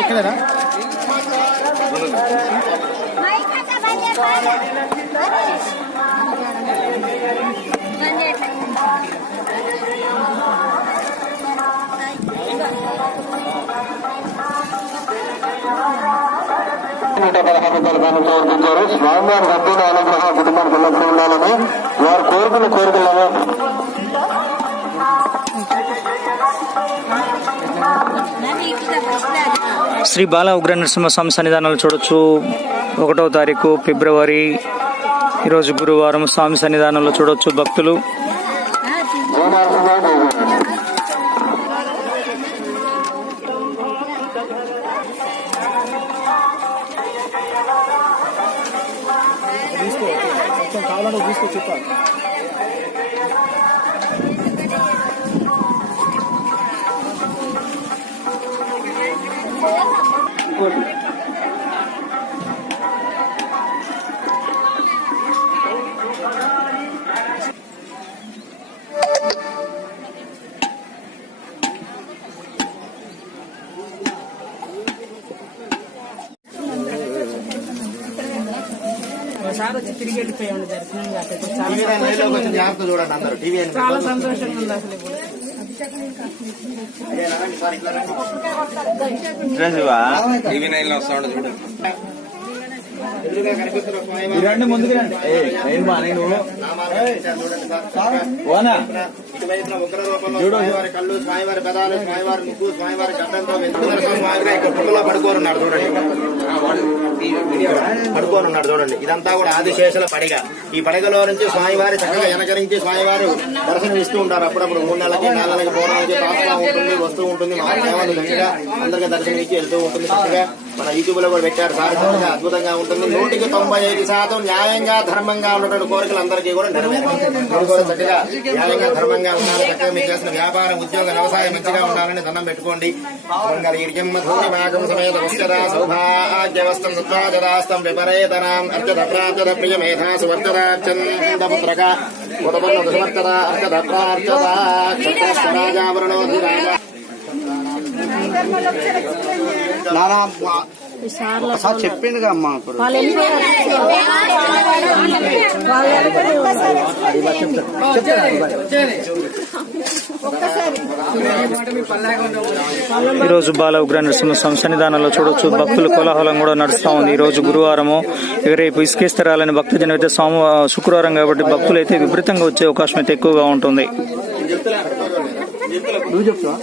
ఇక్కడరా నూట పదహారు రూపాయలు కోరుకుంటారు స్వామివారి సంపూర్ణ అనుగ్రహ కుటుంబానికి ఎల్లప్పుడూ ఉండాలని వారు కోరుకున్న కోరికలను శ్రీ బాల ఉగ్ర నరసింహస్వామి సన్నిధానాలు చూడొచ్చు. ఒకటవ తారీఖు ఫిబ్రవరి ఈరోజు గురువారం స్వామి సన్నిధానంలో చూడొచ్చు భక్తులు. తీసుకో కావాలంటే বলি। ఒకసారి వచ్చి తిరిగి వెళ్ళిపోయాము దర్శనం కాకపోతే చాలా జాగ్రత్త చూడండి అందరూ టీవీ అని చాలా సంతోషంగా ఉంది అసలు ఇప్పుడు. టీవీ నైన్లో వస్తా ఉండే చూడు. రండి ముందుకు రండి. నేను బా నేను. ఓనా ఇటువైపున ఉగ్ర రూపంలో స్వామివారి కళ్ళు స్వామివారి పెదాలు స్వామివారి ముక్కు స్వామివారి గడ్డంతో ఇక్కడ పుట్టలో పడుకోనున్నాడు చూడండి. పడుకోనున్నాడు చూడండి. ఇదంతా కూడా ఆదిశేషుల పడిగ. ఈ పడగలో నుంచి స్వామివారి చక్కగా వెనకరించి స్వామివారు దర్శనం ఇస్తూ ఉంటారు. అప్పుడప్పుడు మూడు నెలలకి నాలుగు నెలలకి పోవడానికి ఉంటుంది వస్తూ ఉంటుంది మా సేవలు గట్టిగా అందరికీ దర్శనం ఇచ్చి వెళ్తూ ఉంటుంది చక్కగా మన యూట్యూబ్లో కూడా పెట్టారు. సార్ అద్భుతంగా ఉంటుంది. నూటికి తొంభై ఐదు శాతం న్యాయంగా ధర్మంగా ఉన్నటువంటి కోరికలు అందరికీ కూడా నెరవేరాలి. కూడా చక్కగా న్యాయంగా ధర్మంగా ఉండాలి. చక్కగా మీకు చేసిన వ్యాపారం ఉద్యోగ వ్యవసాయం మంచిగా ఉండాలని దండం పెట్టుకోండి. మంగళీర్యమ్మధూరిమాగం సమేత వస్యదా సౌభాగ్యవస్తం సత్వాజదాస్తం విపరేతనాం అర్చద ప్రియ మేధా సువర్చదార్చందపుత్రక ఉదపన్న దుసవర్చద అర్చద ప్రార్చద. నానా ఒకసారి అమ్మా ఇప్పుడు ఈరోజు బాల ఉగ్ర నరసింహస్వామి సన్నిధానంలో చూడొచ్చు. భక్తులు కోలాహలం కూడా నడుస్తా ఉంది. ఈ రోజు గురువారము ఇక రేపు ఇసుకేస్తరాలని భక్తజనం అయితే సోమ శుక్రవారం కాబట్టి భక్తులు అయితే విపరీతంగా వచ్చే అవకాశం అయితే ఎక్కువగా ఉంటుంది. నువ్వు చెప్తావా?